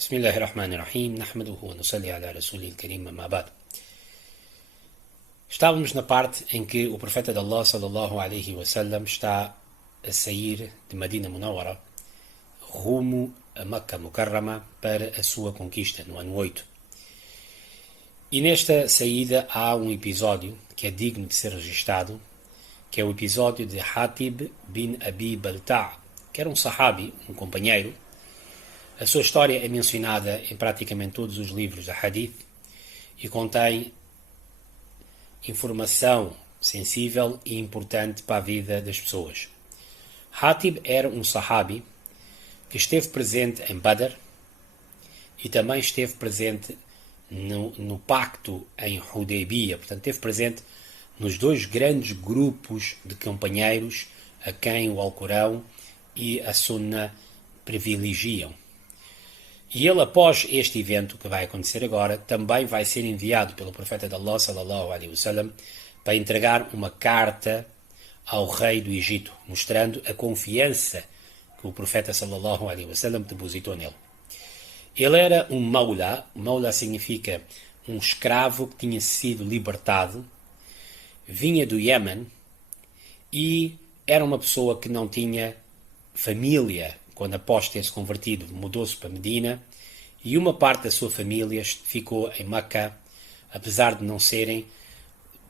Bismillahirrahmanirrahim, nahmaduhu wa nusalli ala rasulil karim, amma ba'd. Estávamos na parte em que o profeta de Allah sallallahu alaihi wasallam está a sair de Medina Munawwara rumo a Makkah Mukarrama para a sua conquista no ano 8. E nesta saída há um episódio que é digno de ser registado, que é o episódio de Hatib bin Abi Balta', que era um sahabi, um companheiro. A sua história é mencionada em praticamente todos os livros da Hadith e contém informação sensível e importante para a vida das pessoas. Hatib era um sahabi que esteve presente em Badr e também esteve presente no pacto em Hudaybiyah, portanto esteve presente nos dois grandes grupos de companheiros a quem o Alcorão e a Sunna privilegiam. E ele, após este evento que vai acontecer agora, também vai ser enviado pelo profeta de Allah sallallahu alaihi wasallam para entregar uma carta ao rei do Egito, mostrando a confiança que o profeta sallallahu alaihi wasallam depositou nele. Ele era um maula. Maula significa um escravo que tinha sido libertado, vinha do Iêmen e era uma pessoa que não tinha família. Quando após ter-se convertido, mudou-se para Medina e uma parte da sua família ficou em Meca, apesar de não serem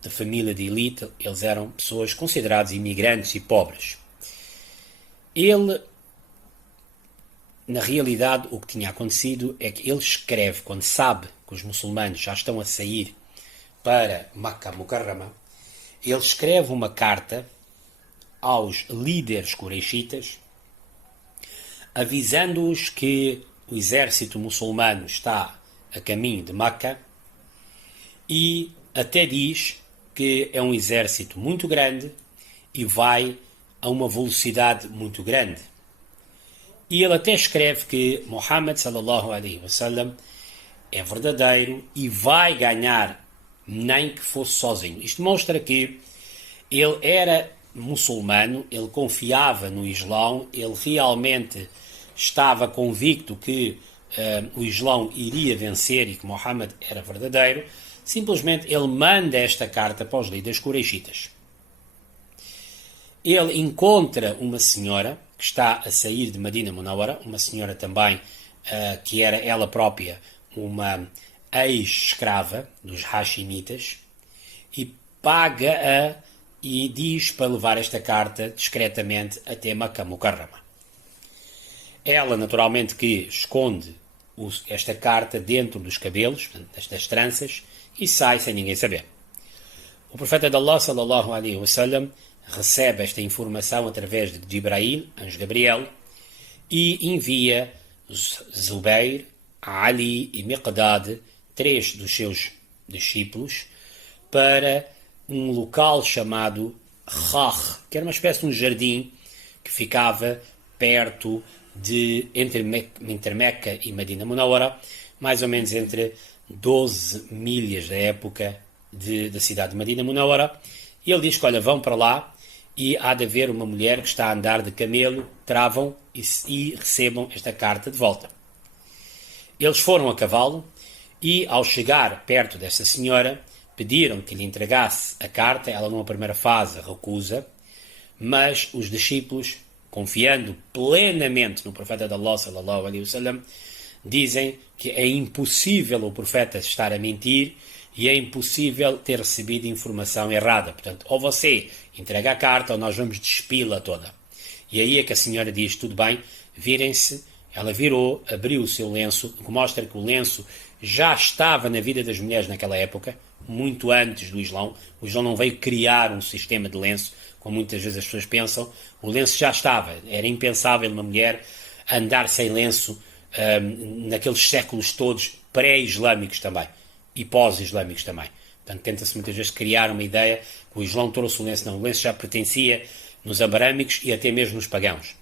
de família de elite, eles eram pessoas consideradas imigrantes e pobres. Ele, na realidade, o que tinha acontecido é que ele escreve, quando sabe que os muçulmanos já estão a sair para Makkah Mukarrama, ele escreve uma carta aos líderes quraishitas, avisando-os que o exército muçulmano está a caminho de Meca e até diz que é um exército muito grande e vai a uma velocidade muito grande. E ele até escreve que Muhammad sallallahu alaihi wasallam é verdadeiro e vai ganhar, nem que fosse sozinho. Isto mostra que ele era muçulmano, ele confiava no Islão, ele realmente estava convicto que o Islão iria vencer e que Muhammad era verdadeiro. Simplesmente ele manda esta carta para os líderes quraishitas. Ele encontra uma senhora que está a sair de Medina Munawwara, uma senhora também que era ela própria uma ex-escrava dos Hashimitas, e paga-a e diz para levar esta carta discretamente até Makkah Mukarrama. Ela, naturalmente, que esconde esta carta dentro dos cabelos, das tranças, e sai sem ninguém saber. O profeta de Allah, sallallahu alaihi wasallam, recebe esta informação através de Jibrail, anjo Gabriel, e envia Zubair, Ali e Miqdad, 3 dos seus discípulos, para um local chamado Khakh, que era uma espécie de um jardim que ficava perto entre Meca e Medina Munawwara, mais ou menos entre 12 milhas da época da cidade de Medina Munawwara. E ele diz que, olha, vão para lá e há de haver uma mulher que está a andar de camelo, travam e recebam esta carta de volta. Eles foram a cavalo e, ao chegar perto dessa senhora, pediram que lhe entregasse a carta. Ela, numa primeira fase, recusa, mas os discípulos, confiando plenamente no profeta de Allah sallallahu alaihi wasallam, dizem que é impossível o profeta estar a mentir e é impossível ter recebido informação errada. Portanto, ou você entrega a carta ou nós vamos despi-la toda. E aí é que a senhora diz, tudo bem, virem-se. Ela virou, abriu o seu lenço, o que mostra que o lenço já estava na vida das mulheres naquela época, muito antes do Islão. O Islão não veio criar um sistema de lenço, como muitas vezes as pessoas pensam. O lenço já estava. Era impensável uma mulher andar sem lenço naqueles séculos todos pré-islâmicos também e pós-islâmicos também. Portanto, tenta-se muitas vezes criar uma ideia que o Islão trouxe o lenço. Não, o lenço já pertencia nos abrâmicos e até mesmo nos pagãos.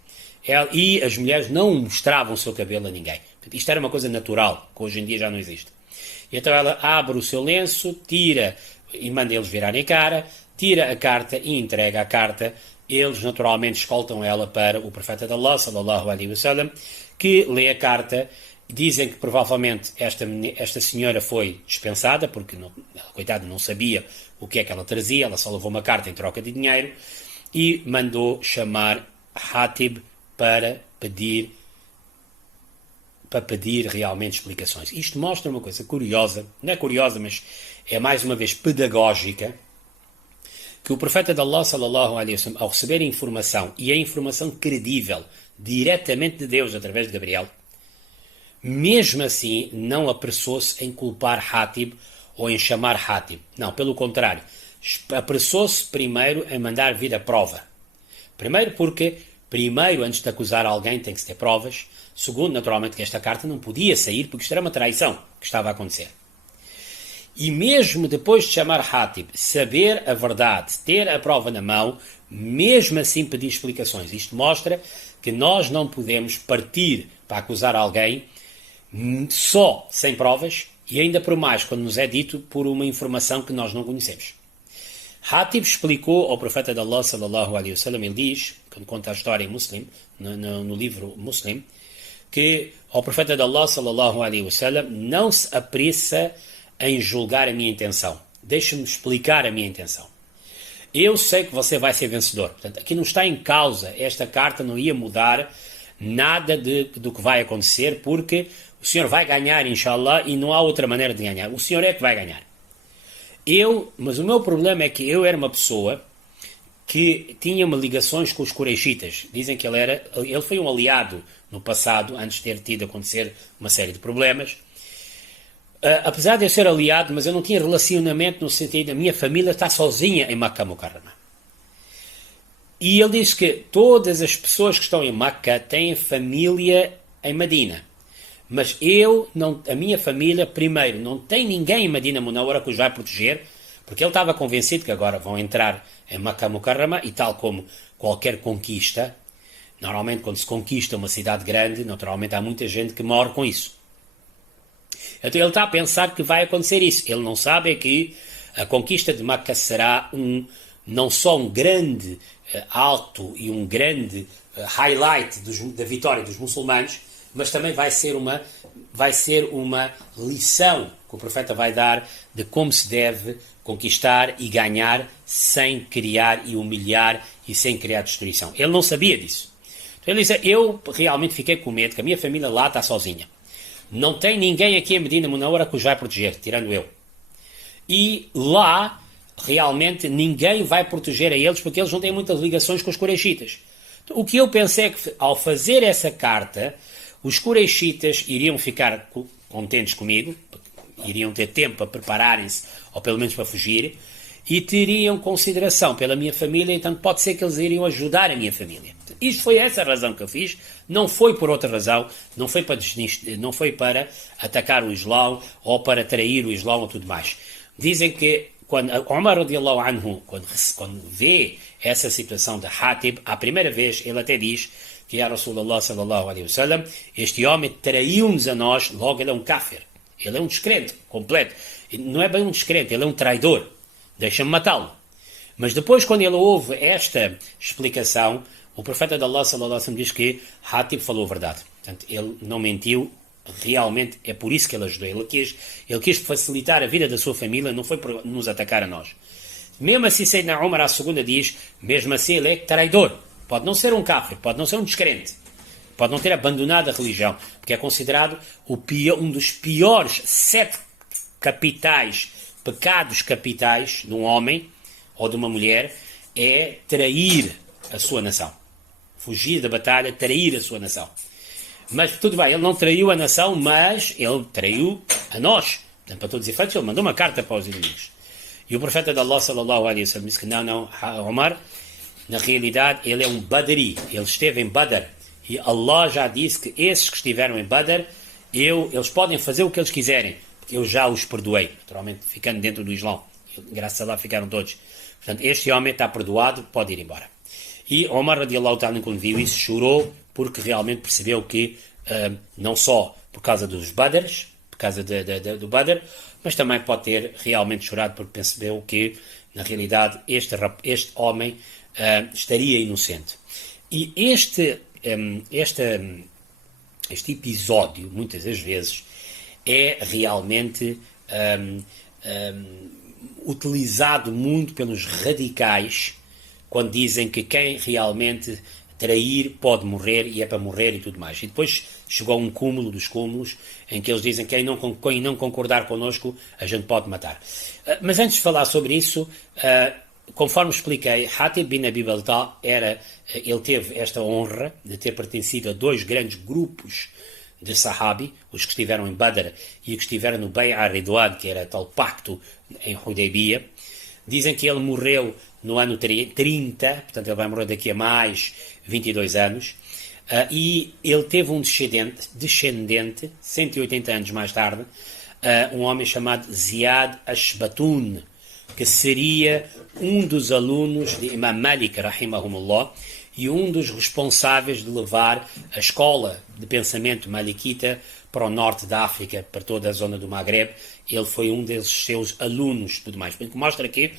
E as mulheres não mostravam o seu cabelo a ninguém. Portanto, isto era uma coisa natural, que hoje em dia já não existe. E então ela abre o seu lenço, tira e manda eles virarem a cara, tira a carta e entrega a carta. Eles naturalmente escoltam ela para o profeta de Allah, sallallahu alaihi wasallam, que lê a carta Dizem que provavelmente esta senhora foi dispensada, porque, ela, coitada, não sabia o que é que ela trazia, ela só levou uma carta em troca de dinheiro, e mandou chamar Hatib para pedir realmente explicações. Isto mostra uma coisa curiosa, não é curiosa, mas é mais uma vez pedagógica, que o profeta de Allah, sallallahu alaihi wasallam, ao receber a informação, e a informação credível, diretamente de Deus, através de Gabriel, mesmo assim não apressou-se em culpar Hatib ou em chamar Hatib. Não, pelo contrário, apressou-se primeiro em mandar vir a prova. Primeiro porque, antes de acusar alguém, tem que se ter provas. Segundo, naturalmente, que esta carta não podia sair porque isto era uma traição que estava a acontecer. E mesmo depois de chamar Hatib, saber a verdade, ter a prova na mão, mesmo assim pedir explicações. Isto mostra que nós não podemos partir para acusar alguém só sem provas e ainda por mais quando nos é dito por uma informação que nós não conhecemos. Hatib explicou ao profeta de Allah, sallallahu alaihi wasallam, ele diz, quando conta a história em Muslim, no livro Muslim, que ao profeta de Allah, sallallahu alaihi wasallam, não se apressa em julgar a minha intenção. Deixa-me explicar a minha intenção. Eu sei que você vai ser vencedor. Portanto, aqui não está em causa, esta carta não ia mudar nada do que vai acontecer, porque o senhor vai ganhar, inshallah, e não há outra maneira de ganhar. O senhor é que vai ganhar. Mas o meu problema é que eu era uma pessoa que tinha ligações com os Quraishitas. Dizem que ele foi um aliado no passado, antes de ter tido acontecer uma série de problemas. Apesar de eu ser aliado, mas eu não tinha relacionamento no sentido da minha família está sozinha em Makkah Mukarramah. E ele diz que todas as pessoas que estão em Makkah têm família em Medina. Mas a minha família, primeiro, não tem ninguém em Medina Munawwara que os vai proteger, porque ele estava convencido que agora vão entrar em Makkah Mukarramah e tal como qualquer conquista, normalmente quando se conquista uma cidade grande, naturalmente há muita gente que morre com isso. Então ele está a pensar que vai acontecer isso. Ele não sabe que a conquista de Makkah será não só um grande alto e um grande highlight da vitória dos muçulmanos, mas também vai ser uma lição que o profeta vai dar de como se deve conquistar e ganhar sem criar e humilhar e sem criar destruição. Ele não sabia disso. Então ele diz, eu realmente fiquei com medo que a minha família lá está sozinha. Não tem ninguém aqui em Medina Munawwara que os vai proteger, tirando eu. E lá, realmente, ninguém vai proteger a eles porque eles não têm muitas ligações com os Quraishitas. Então, o que eu pensei é que, ao fazer essa carta, os Quraishitas iriam ficar contentes comigo, iriam ter tempo para prepararem-se, ou pelo menos para fugir, e teriam consideração pela minha família, então pode ser que eles iriam ajudar a minha família. Isto foi essa a razão que eu fiz, não foi por outra razão, não foi para atacar o Islão ou para trair o Islão ou tudo mais. Dizem que quando Umar radiallahu anhu, quando vê essa situação de Hatib, à primeira vez ele até diz que a Rasulullah sallallahu alaihi wasallam, este homem traiu-nos a nós, logo ele é um kafir, ele é um descrente completo, não é bem um descrente, ele é um traidor, deixa-me matá-lo. Mas depois, quando ele ouve esta explicação, o profeta de Allah sallallahu alaihi wasallam diz que Hatib falou a verdade. Portanto, ele não mentiu, realmente é por isso que ele ajudou. Ele quis facilitar a vida da sua família, não foi por nos atacar a nós. Mesmo assim, Sayyidina Umar à segunda diz, mesmo assim ele é traidor. Pode não ser um kafir, pode não ser um descrente, pode não ter abandonado a religião, porque é considerado um dos piores 7 pecados capitais de um homem ou de uma mulher, é trair a sua nação. Fugir da batalha, trair a sua nação. Mas tudo bem, ele não traiu a nação, mas ele traiu a nós. Portanto, para todos os efeitos, ele mandou uma carta para os inimigos. E o profeta de Allah sallallahu alaihi wasallam disse que não, Omar, na realidade, ele é um Badri. Ele esteve em Badr. E Allah já disse que esses que estiveram em Badr, eles podem fazer o que eles quiserem, porque eu já os perdoei. Naturalmente, ficando dentro do Islão. Graças a Allah ficaram todos. Portanto, este homem está perdoado, pode ir embora. E Omar radiallahu ta'ala, quando viu isso, chorou, porque realmente percebeu que, não só por causa dos Badrs, por causa do Badr, mas também pode ter realmente chorado porque percebeu que, na realidade, este homem estaria inocente. E este episódio, muitas das vezes, é realmente utilizado muito pelos radicais quando dizem que quem realmente trair pode morrer e é para morrer e tudo mais. E depois chegou a um cúmulo dos cúmulos em que eles dizem que quem não concordar connosco a gente pode matar. Mas antes de falar sobre isso, conforme expliquei, Hatib bin Abi Baltah ele teve esta honra de ter pertencido a dois grandes grupos de Sahabi, os que estiveram em Badr e os que estiveram no Bay'a Ridwan, que era tal pacto em Hudaybiyah. Dizem que ele morreu no ano 30, portanto ele vai morrer daqui a mais 22 anos, e ele teve um descendente 180 anos mais tarde, um homem chamado Ziyad Ashbatun, que seria um dos alunos de Imam Malik, rahimahumullah, e um dos responsáveis de levar a escola de pensamento malikita para o norte da África, para toda a zona do Maghreb. Ele foi um desses seus alunos, tudo mais. O que mostra que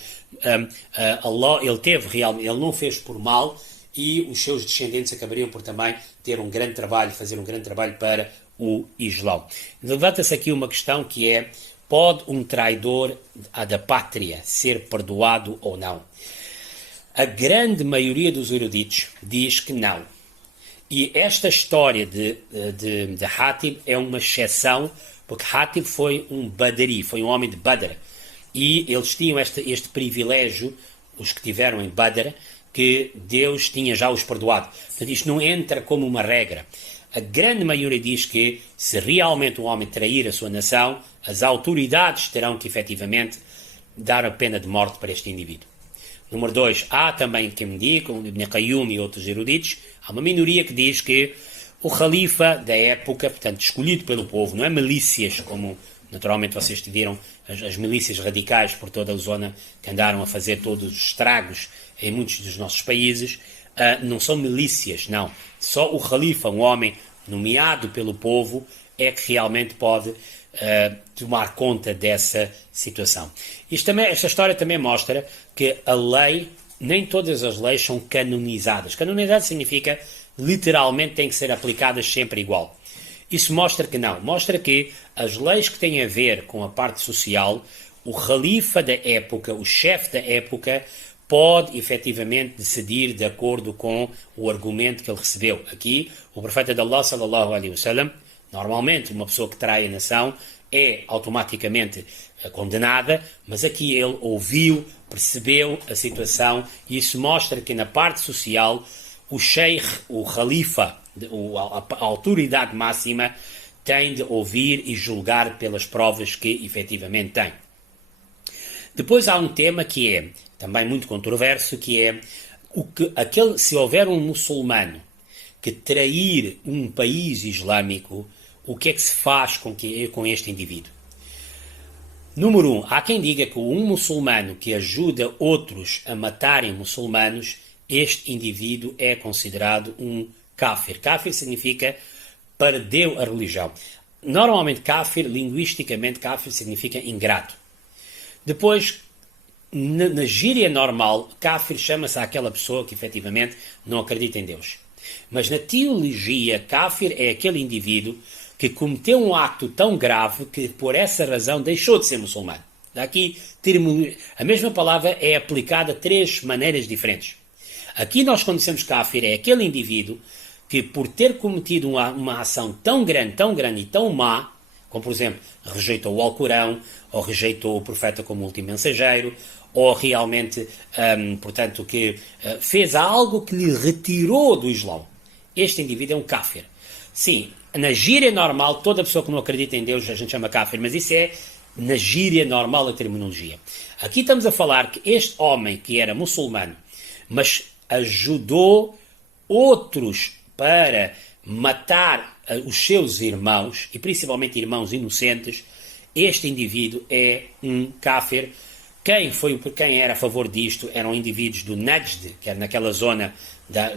Allah, ele não fez por mal, e os seus descendentes acabariam por também ter um grande trabalho, fazer um grande trabalho para o Islão. Levanta-se aqui uma questão que é: pode um traidor da pátria ser perdoado ou não? A grande maioria dos eruditos diz que não. E esta história de Hatib é uma exceção, porque Hatib foi um Badri, foi um homem de Badr. E eles tinham este privilégio, os que tiveram em Badr, que Deus tinha já os perdoado. Portanto, isto não entra como uma regra. A grande maioria diz que, se realmente um homem trair a sua nação, as autoridades terão que efetivamente dar a pena de morte para este indivíduo. Número 2, há também quem me diga, como Ibn Qayyum e outros eruditos, há uma minoria que diz que o califa da época, portanto escolhido pelo povo, não é milícias, como naturalmente vocês viram, as milícias radicais por toda a zona que andaram a fazer todos os estragos em muitos dos nossos países, não são milícias, não. Só o califa, um homem nomeado pelo povo, é que realmente pode tomar conta dessa situação. Esta história também mostra que a lei, nem todas as leis são canonizadas. Canonizado significa, literalmente, têm que ser aplicadas sempre igual. Isso mostra que não. Mostra que as leis que têm a ver com a parte social, o califa da época, o chefe da época, pode efetivamente decidir de acordo com o argumento que ele recebeu. Aqui, o profeta de Allah, sallallahu alaihi wasallam, normalmente uma pessoa que trai a nação é automaticamente condenada, mas aqui ele ouviu, percebeu a situação, e isso mostra que na parte social o sheikh, o khalifa, a autoridade máxima, tem de ouvir e julgar pelas provas que efetivamente tem. Depois há um tema que é também muito controverso, que é se houver um muçulmano que trair um país islâmico, o que é que se faz com este indivíduo? Número 1, há quem diga que um muçulmano que ajuda outros a matarem muçulmanos, este indivíduo é considerado um kafir. Kafir significa perdeu a religião. Normalmente kafir, linguisticamente kafir significa ingrato. Depois, na gíria normal, kafir chama-se àquela pessoa que efetivamente não acredita em Deus. Mas na teologia, kafir é aquele indivíduo que cometeu um acto tão grave que por essa razão deixou de ser muçulmano. Daqui, a mesma palavra é aplicada de 3 maneiras diferentes. Aqui nós conhecemos kafir é aquele indivíduo que, por ter cometido uma ação tão grande e tão má, como por exemplo, rejeitou o Alcorão, ou rejeitou o profeta como último mensageiro, ou realmente, portanto, que fez algo que lhe retirou do Islão. Este indivíduo é um kafir. Sim, na gíria normal, toda pessoa que não acredita em Deus a gente chama kafir, mas isso é na gíria normal a terminologia. Aqui estamos a falar que este homem que era muçulmano, mas ajudou outros para matar os seus irmãos, e principalmente irmãos inocentes, este indivíduo é um kafir. Quem era a favor disto eram indivíduos do Najd, que era naquela zona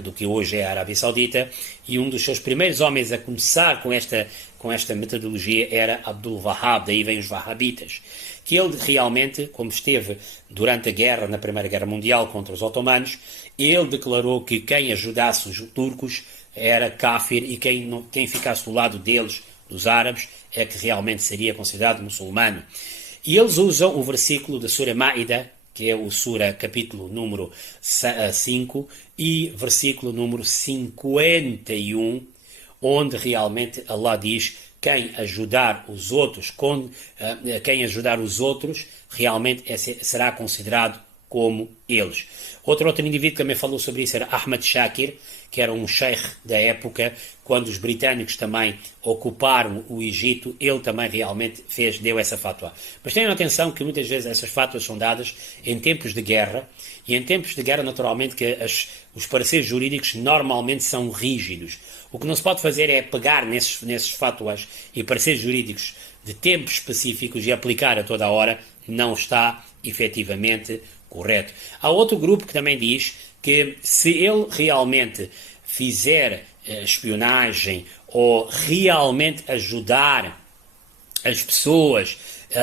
do que hoje é a Arábia Saudita, e um dos seus primeiros homens a começar com esta metodologia era Abdul Wahhab, daí vem os Wahhabitas, que ele realmente, como esteve durante a guerra, na Primeira Guerra Mundial contra os otomanos, ele declarou que quem ajudasse os turcos era kafir, e quem ficasse do lado deles, dos árabes, é que realmente seria considerado muçulmano. E eles usam o versículo da Sura Maida, que é o Sura capítulo número 5, e versículo número 51, onde realmente Allah diz: quem ajudar os outros, realmente será considerado como eles. Outro indivíduo que também falou sobre isso era Ahmad Shakir, que era um sheikh da época, quando os britânicos também ocuparam o Egito. Ele também realmente deu essa fatwa. Mas tenham atenção que muitas vezes essas fatwas são dadas em tempos de guerra, e em tempos de guerra, naturalmente, que os pareceres jurídicos normalmente são rígidos. O que não se pode fazer é pegar nesses fatwas e pareceres jurídicos de tempos específicos e aplicar a toda a hora. Não está efetivamente correto. Há outro grupo que também diz que se ele realmente fizer espionagem ou realmente ajudar as pessoas,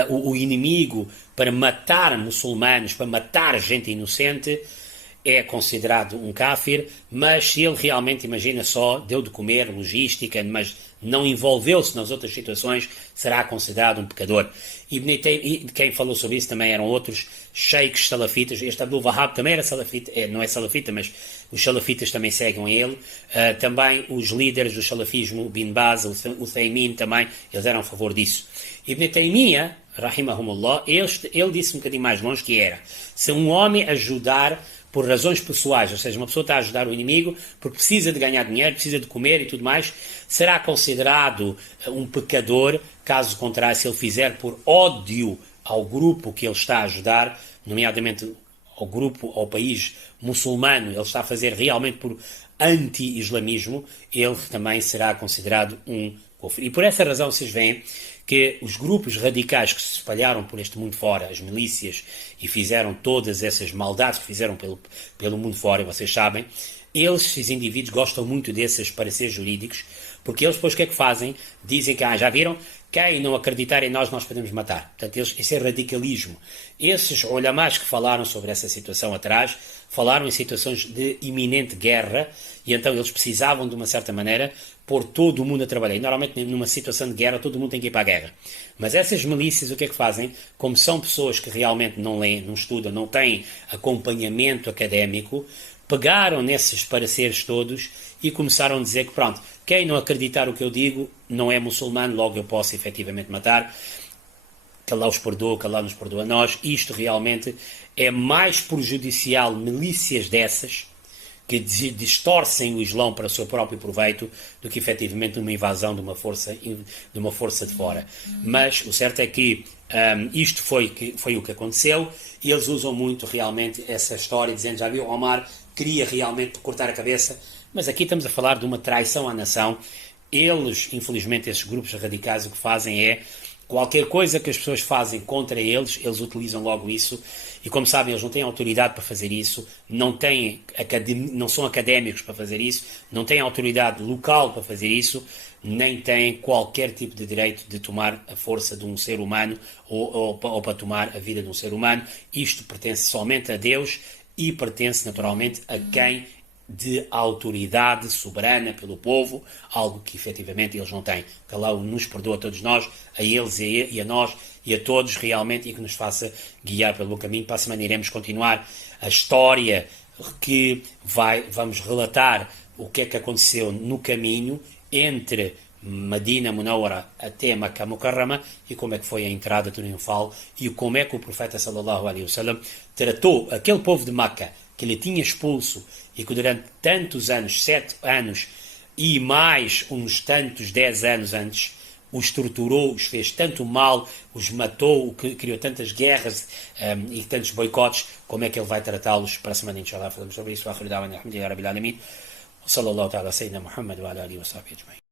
o inimigo, para matar muçulmanos, para matar gente inocente, é considerado um kafir. Mas se ele realmente, imagina só, deu de comer, logística, mas não envolveu-se nas outras situações, será considerado um pecador. E quem falou sobre isso também eram outros sheikhs salafitas. Este Abdul Wahab também era salafita, não é salafita, mas os salafitas também seguem ele. Também os líderes do salafismo, Bin Baz, o Thaymin também, eles eram a favor disso. Ibn Taymiyyah, rahimahumullah, ele disse um bocadinho mais longe, que era: se um homem ajudar por razões pessoais, ou seja, uma pessoa está a ajudar o inimigo porque precisa de ganhar dinheiro, precisa de comer e tudo mais, será considerado um pecador. Caso contrário, se ele fizer por ódio ao grupo que ele está a ajudar, nomeadamente ao grupo, ao país muçulmano, ele está a fazer realmente por anti-islamismo, ele também será considerado um kafir. E por essa razão vocês veem que os grupos radicais que se espalharam por este mundo fora, as milícias, e fizeram todas essas maldades que fizeram pelo mundo fora, e vocês sabem, esses indivíduos gostam muito desses pareceres jurídicos, porque eles depois o que é que fazem? Dizem que, já viram? Quem não acreditar em nós podemos matar. Portanto, isso é radicalismo. Esses ulamás que falaram sobre essa situação atrás, falaram em situações de iminente guerra, e então eles precisavam, de uma certa maneira, pôr todo o mundo a trabalhar. E normalmente, numa situação de guerra, todo o mundo tem que ir para a guerra. Mas essas milícias, o que é que fazem? Como são pessoas que realmente não leem, não estudam, não têm acompanhamento académico, pegaram nesses pareceres todos e começaram a dizer que, pronto, quem não acreditar o que eu digo não é muçulmano, logo eu posso efetivamente matar. Que Allah os perdoa, que Allah nos perdoa a nós. Isto realmente é mais prejudicial, milícias dessas, que distorcem o Islão para o seu próprio proveito, do que efetivamente uma invasão de uma força de fora. Mas o certo é que isto foi o que aconteceu, e eles usam muito realmente essa história, dizendo: já viu, Omar queria realmente cortar a cabeça. Mas aqui estamos a falar de uma traição à nação. Eles, infelizmente, esses grupos radicais, o que fazem é qualquer coisa que as pessoas fazem contra eles, eles utilizam logo isso. E como sabem, eles não têm autoridade para fazer isso, não são académicos para fazer isso, não têm autoridade local para fazer isso, nem têm qualquer tipo de direito de tomar a força de um ser humano ou para tomar a vida de um ser humano. Isto pertence somente a Deus e pertence naturalmente a quem de autoridade soberana pelo povo, algo que efetivamente eles não têm. Que Allah nos perdoa a todos nós, a eles e a nós e a todos realmente, e que nos faça guiar pelo bom caminho. Para a semana iremos continuar a história que vamos relatar o que é que aconteceu no caminho entre Medina Munawwara até Makkah Mukarrama, e como é que foi a entrada triunfal, e como é que o profeta sallallahu alaihi wasallam tratou aquele povo de Makkah que ele tinha expulso e que durante tantos anos, 7 anos e mais uns tantos 10 anos antes, os torturou, os fez tanto mal, os matou, criou tantas guerras e tantos boicotes. Como é que ele vai tratá-los? Para a semana, inshallah, falamos sobre isso. Sallallahu ta'ala sayyidina Muhammad wa ala alihi wa sahbihi ajma'in.